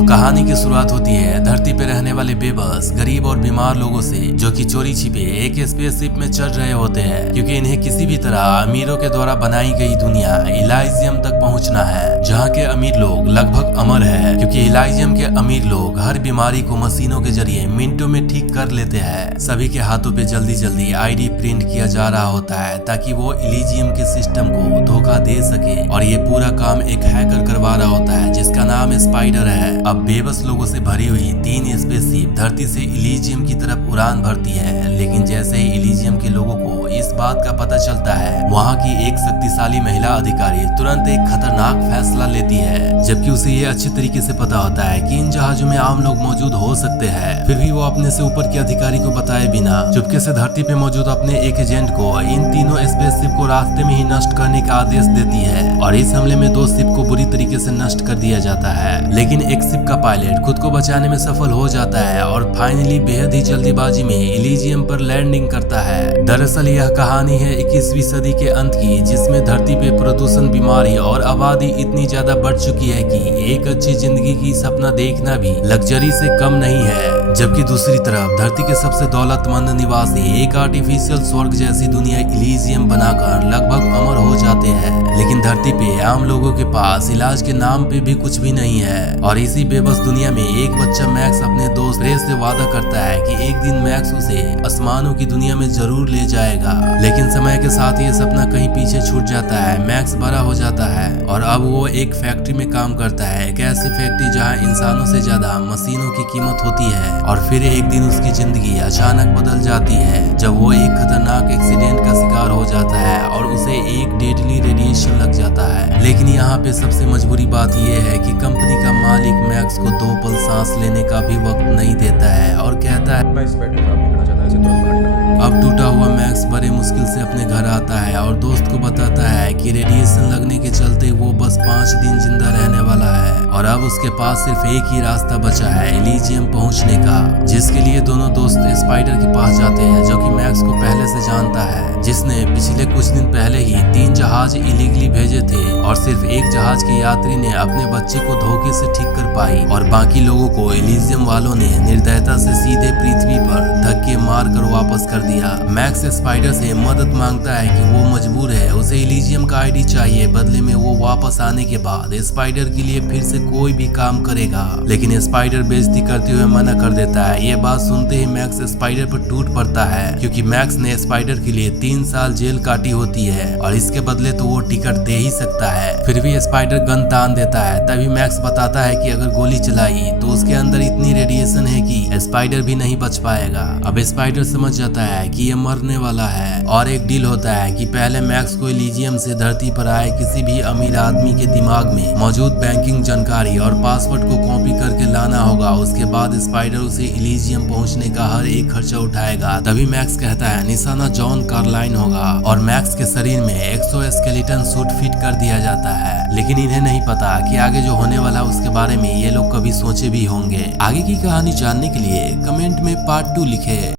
तो कहानी की शुरुआत होती है धरती पे रहने वाले बेबस गरीब और बीमार लोगों से, जो कि चोरी छिपे एक स्पेसशिप में चढ़ रहे होते हैं, क्योंकि इन्हें किसी भी तरह अमीरों के द्वारा बनाई गई दुनिया इलाइजियम तक पहुंचना है, जहां के अमीर लोग लगभग अमर है, क्योंकि इलाइजियम के अमीर लोग हर बीमारी को मशीनों के जरिए मिनटों में ठीक कर लेते हैं। सभी के हाथों पे जल्दी जल्दी आईडी प्रिंट किया जा रहा होता है ताकि वो इलिजियम के सिस्टम को धोखा दे सके, और ये पूरा काम एक हैकर करवा रहा होता है जिसका नाम स्पाइडर है। अब बेबस लोगों से भरी हुई 3 स्पेसशिप धरती से इलिजियम की तरफ उड़ान भरती है, लेकिन जैसे ही इलिजियम के लोगों को इस बात का पता चलता है, वहाँ की एक शक्तिशाली महिला अधिकारी तुरंत एक खतरनाक फैसला लेती है, जबकि उसे ये अच्छे तरीके से पता होता है कि इन जहाजों में आम लोग मौजूद हो सकते हैं। फिर भी वो अपने से ऊपर के अधिकारी को बताए बिना चुपके से धरती पे मौजूद अपने एक एजेंट को इन तीनों स्पेसशिप को रास्ते में ही नष्ट करने का आदेश देती है, और इस हमले में 2 शिप को बुरी तरीके से नष्ट कर दिया जाता है। लेकिन एक शिप का पायलट खुद को बचाने में सफल हो जाता है और फाइनली बेहद ही जल्दीबाजी में इलिजियम पर लैंडिंग करता है। दरअसल यह कहानी है 21वीं सदी के अंत की, जिसमें धरती पे प्रदूषण, बीमारी और आबादी इतनी ज्यादा बढ़ चुकी है कि एक अच्छी जिंदगी की सपना देखना भी लग्जरी से कम नहीं है। जबकि दूसरी तरफ धरती के सबसे दौलतमंद निवासी एक आर्टिफिशियल स्वर्ग जैसी दुनिया इलिजियम बनाकर लगभग अमर हो जाते हैं, लेकिन धरती पे आम लोगों के पास इलाज के नाम पे भी कुछ भी नहीं है। और इसी बेबस दुनिया में एक बच्चा मैक्स अपने दोस्त रे से वादा करता है कि एक दिन मैक्स उसे आसमानों की दुनिया में जरूर ले जाएगा, लेकिन समय के साथ ये सपना कहीं पीछे छूट जाता है। मैक्स बड़ा हो जाता है और अब वो एक फैक्ट्री में काम करता है, एक ऐसी फैक्ट्री जहाँ इंसानों से ज्यादा मशीनों की कीमत होती है। और फिर एक दिन उसकी जिंदगी अचानक बदल जाती है जब वो एक खतरनाक एक्सीडेंट का शिकार हो जाता है और उसे एक डेडली रेडिएशन लग जाता है। लेकिन यहाँ पे सबसे मजबूरी बात यह है कि कंपनी का मालिक मैक्स को 2 पल सांस लेने का भी वक्त नहीं देता है और कहता है मैं इस बेड में काम नहीं करना चाहता, इसे तुरंत बाहर निकालो। अब टूटा हुआ मैक्स बड़े मुश्किल से अपने घर आता है और दोस्त को बताता है कि रेडिएशन लगने के चलते वो बस 5 दिन जिंदा रहने वाला है, और अब उसके पास सिर्फ एक ही रास्ता बचा है इलिजियम पहुंचने का, जिसके लिए दोनों दोस्त स्पाइडर के पास जाते हैं, जो कि मैक्स को पहले से जानता है, जिसने पिछले कुछ दिन पहले ही 3 जहाज इलीगली भेजे थे और सिर्फ एक जहाज के यात्री ने अपने बच्चे को धोखे से ठीक कर पाई, और बाकी लोगों को इलिजियम वालों ने निर्दयता से सीधे पृथ्वी पर धक्के मार कर वापस कर दिया। मैक्स स्पाइडर से मदद मांगता है कि वो मजबूर है, उसे इलिजियम का आईडी चाहिए, बदले में वो वापस आने के बाद स्पाइडर के लिए फिर से कोई भी काम करेगा। लेकिन स्पाइडर बेइज्जती करते हुए मना कर देता है। ये बात सुनते ही मैक्स स्पाइडर पर टूट पड़ता है, क्योंकि मैक्स ने स्पाइडर के लिए 3 साल जेल काटी होती है और इसके बदले तो वो टिकट दे ही सकता है। फिर भी स्पाइडर गन तान देता है। तभी मैक्स बताता है कि अगर गोली चलाई तो उसके अंदर इतनी रेडिएशन है कि स्पाइडर भी नहीं बच पाएगा। अब स्पाइडर समझ जाता है कि ये मरने वाला है, और एक डील होता है कि पहले मैक्स को इलिजियम से धरती पर आए किसी भी अमीर आदमी के दिमाग में मौजूद बैंकिंग जानकारी और पासवर्ड को कॉपी करके लाना होगा। उसके बाद स्पाइडर उसे इलिजियम पहुंचने का हर एक खर्चा उठाएगा। तभी मैक्स कहता है निशाना जॉन कार्लाइन होगा, और मैक्स के शरीर में एक्सोस्केलेटन सूट फिट कर दिया जाता है। लेकिन इन्हें नहीं पता कि आगे जो होने वाला उसके बारे में ये लोग कभी सोचे भी होंगे। आगे की कहानी जानने के लिए कमेंट में पार्ट 2 लिखे।